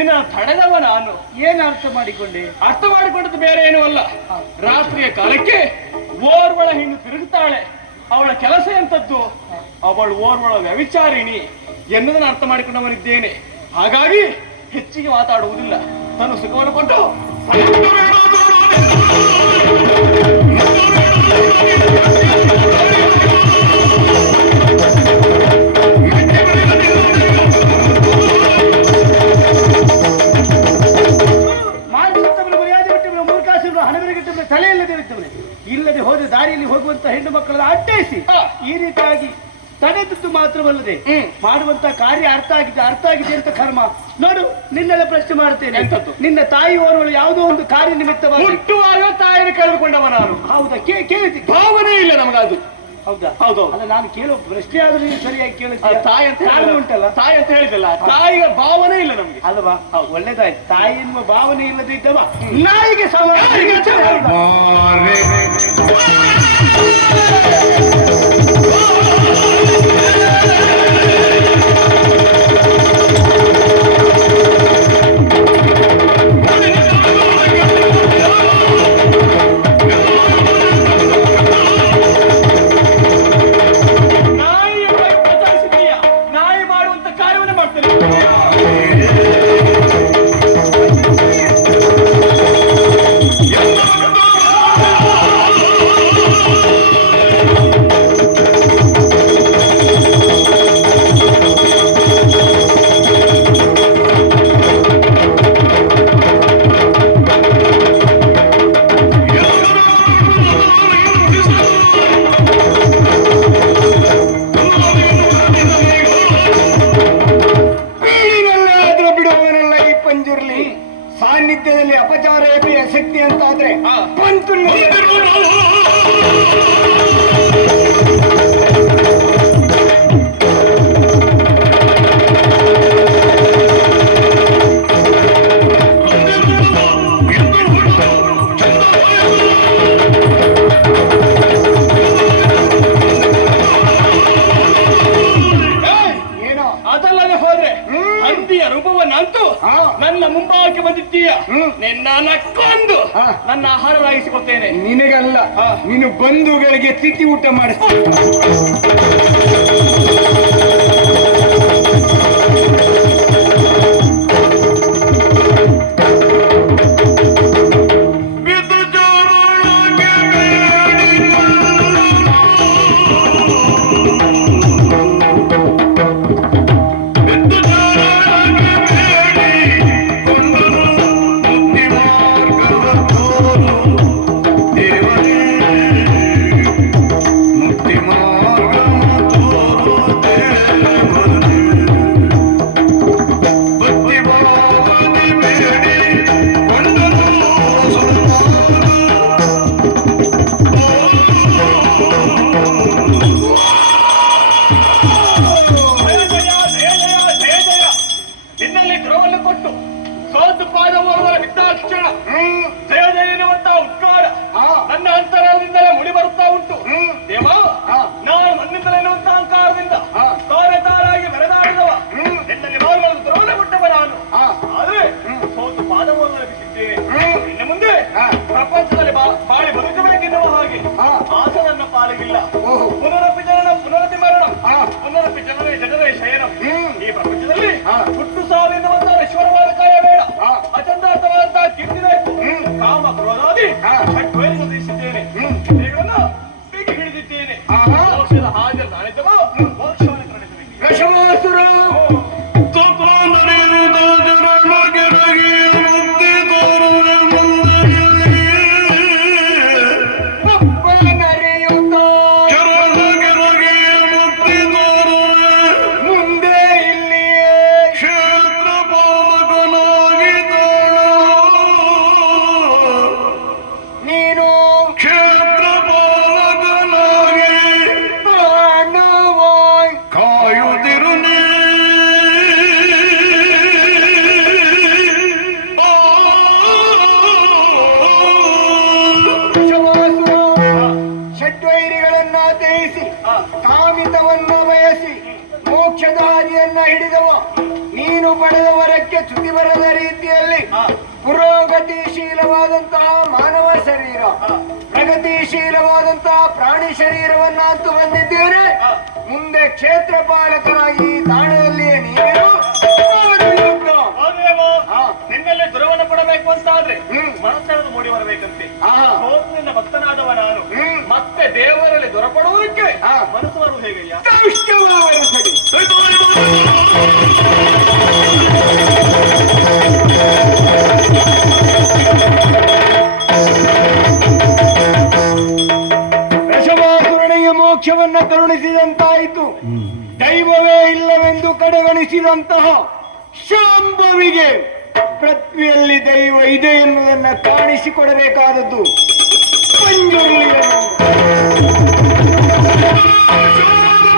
ನಿನ್ನ ತಡೆದವ ನಾನು. ಏನು ಅರ್ಥ ಮಾಡಿಕೊಂಡೆ? ಅರ್ಥ ಮಾಡಿಕೊಂಡದ್ದು ಬೇರೆ ಏನೂ ಅಲ್ಲ. ರಾತ್ರಿಯ ಕಾಲಕ್ಕೆ ಓರ್ವಳ ಹೆಣ್ಣು ತಿರುಗುತ್ತಾಳೆ, ಅವಳ ಕೆಲಸ ಎಂತದ್ದು, ಅವಳು ಓರ್ವಳ ವ್ಯವಿಚಾರಿಣಿ ಎನ್ನುವುದನ್ನು ಅರ್ಥ ಮಾಡಿಕೊಂಡವನಿದ್ದೇನೆ. ಹಾಗಾಗಿ ಹೆಚ್ಚಿಗೆ ಮಾತಾಡುವುದಿಲ್ಲ. ತನ್ನ ಸುಖವನ್ನು ಕೊಟ್ಟು ಇಲ್ಲದೆ ಹೋದ ದಾರಿಯಲ್ಲಿ ಹೋಗುವಂತ ಹೆಣ್ಣು ಮಕ್ಕಳನ್ನು ಅಡ್ಡಾಯಿಸಿ ಈ ರೀತಿಯಾಗಿ ತಡೆದದ್ದು ಮಾತ್ರವಲ್ಲದೆ ಮಾಡುವಂತ ಕಾರ್ಯ ಅರ್ಥ ಆಗಿದೆ ಅಂತ ಕರ್ಮ. ನೋಡು, ನಿನ್ನೆಲ್ಲ ಪ್ರಶ್ನೆ ಮಾಡ್ತೇನೆ. ನಿನ್ನ ತಾಯಿ ಓರ್ವಳು ಯಾವುದೋ ಒಂದು ಕಾರ್ಯ ನಿಮಿತ್ತವಾಗಿ ಹುಟ್ಟುವಾಗ ತಾಯಿಯನ್ನು ಕಳೆದುಕೊಂಡವ ನಾನು. ಹೌದಾ? ಕೇಳಿದ್ದೆ. ಭಾವನೆ ಇಲ್ಲ ನಮಗದು. ಹೌದಾ? ಹೌದು. ಅಲ್ಲ, ನಾನು ಕೇಳುವ ಪ್ರಶ್ನೆ ಆದ್ರೂ ನೀವು ಸರಿಯಾಗಿ ಕೇಳಿದ್ದೆ. ತಾಯಿ ಅಂತ ಉಂಟಲ್ಲ, ತಾಯಿ ಅಂತ ಹೇಳಿದಲ್ಲ, ತಾಯಿಯ ಭಾವನೆ ಇಲ್ಲ ನಮ್ಗೆ ಅಲ್ವಾ? ಒಳ್ಳೇದಾಯ್ತು. ತಾಯಿ ಎನ್ನುವ ಭಾವನೆ ಇಲ್ಲದೆ ಇದ್ದವ ನಾಯಿಗೆ ಸಮಾನ. ಸಾನ್ನಿಧ್ಯದಲ್ಲಿ ಅಪಚಾರ ಶಕ್ತಿ ಅಂತ ಆದ್ರೆ ಬಂತು. ಅದಲ್ಲದೆ ಹೋದ್ರೆ ಹಂದಿಯ ರೂಪವನ್ನಂತೂ ನನ್ನ ಮುಂಭಾಗಕ್ಕೆ ಬಂದಿದ್ದೀಯ. ನಿನ್ನ ನಕ್ಕೊಂದು ನನ್ನ ಆಹಾರವಾಗಿಸಿಕೊಳ್ತೇನೆ. ನಿನಗಲ್ಲ, ನೀನು ಬಂಧುಗಳಿಗೆ ತಿಥಿ ಊಟ ಮಾಡಿಸ್ತೀನಿ. ಪ್ರಪಂಚದಲ್ಲಿ ಬಾಳಿ ಬದುಕಬೇಕೆನ್ನುವ ಹಾಗೆ ಆಸೆ ನನ್ನ ಪಾಲಿಗಿಲ್ಲ. ಪುನರಪಿ ಜನನ ಪುನರಪಿ ಮರಣ, ಪುನರಪಿ ಜನರೇ ಶಯನಂ. ಈ ಪ್ರಪಂಚದಲ್ಲಿ ಹುಟ್ಟು ಸಾವು ಎನ್ನುವಂತಹ ನಶ್ವರವಾದ ಕಾಯ ಬೇಡ, ಅಚಂದಾರ್ಥವಾದಂತಹ ಕೀರ್ತಿ ಬೇಕು. ಕಾಮ ಕ್ರೋಧಾದಿ ಷಡ್ವೈರಿಗಳನ್ನು ಜಯಿಸಿದ್ದೇನೆ, ಇಂದ್ರಿಯಗಳನ್ನು ಬೀಗಿ ಹಿಡಿದಿದ್ದೇನೆ. ಮೋಕ್ಷದ ಹಾಜರು ನಾನಿದ್ದವ ಮೋಕ್ಷವನ್ನು ಕರುಣಿಸಬೇಕು. ಕಾಮಿತವನ್ನು ಬಯಸಿ ಮೋಕ್ಷದ ಹಾದಿಯನ್ನ ಹಿಡಿದವ ನೀನು. ಪಡೆದ ವರಕ್ಕೆ ಚ್ಯುತಿ ಬರದ ರೀತಿಯಲ್ಲಿ ಪುರೋಗತಿಶೀಲವಾದಂತಹ ಮಾನವ ಶರೀರ, ಪ್ರಗತಿಶೀಲವಾದಂತಹ ಪ್ರಾಣಿ ಶರೀರವನ್ನಂತೂ ಬಂದಿದ್ದೇನೆ. ಮುಂದೆ ಕ್ಷೇತ್ರ ಪಾಲಕರಾಗಿ ಈ ತಾಣದಲ್ಲಿಯೇ ನೀನು ನಿನ್ನಲ್ಲಿ ದುರವನ್ನು ಪಡಬೇಕು ಅಂತ ಆದ್ರೆ ಮನಸ್ಸನ್ನು ಮೂಡಿ ಬರಬೇಕಂತೆ. ನಿನ್ನ ಭಕ್ತನಾದವ ನಾನು ಮತ್ತೆ ದೇವರಲ್ಲಿ ದೊರಪಡುವುದಕ್ಕೆ ಮನಸ್ಸು ಬರುವುದು ಹೇಗಯ್ಯ? ದಶಮಾಸುರನಿಗೆ ಮೋಕ್ಷವನ್ನ ಕರುಣಿಸಿದಂತಾಯಿತು. ದೈವವೇ ಇಲ್ಲವೆಂದು ಕಡೆಗಣಿಸಿದಂತಹ ಶಾಂಭವಿಗೆ ಪೃಥ್ವಿಯಲ್ಲಿ ದೈವ ಇದೆ ಎನ್ನುವುದನ್ನು ಕಾಣಿಸಿಕೊಡಬೇಕಾದದ್ದು ಪಂಜುರ್ಲಿಯನ್ನು.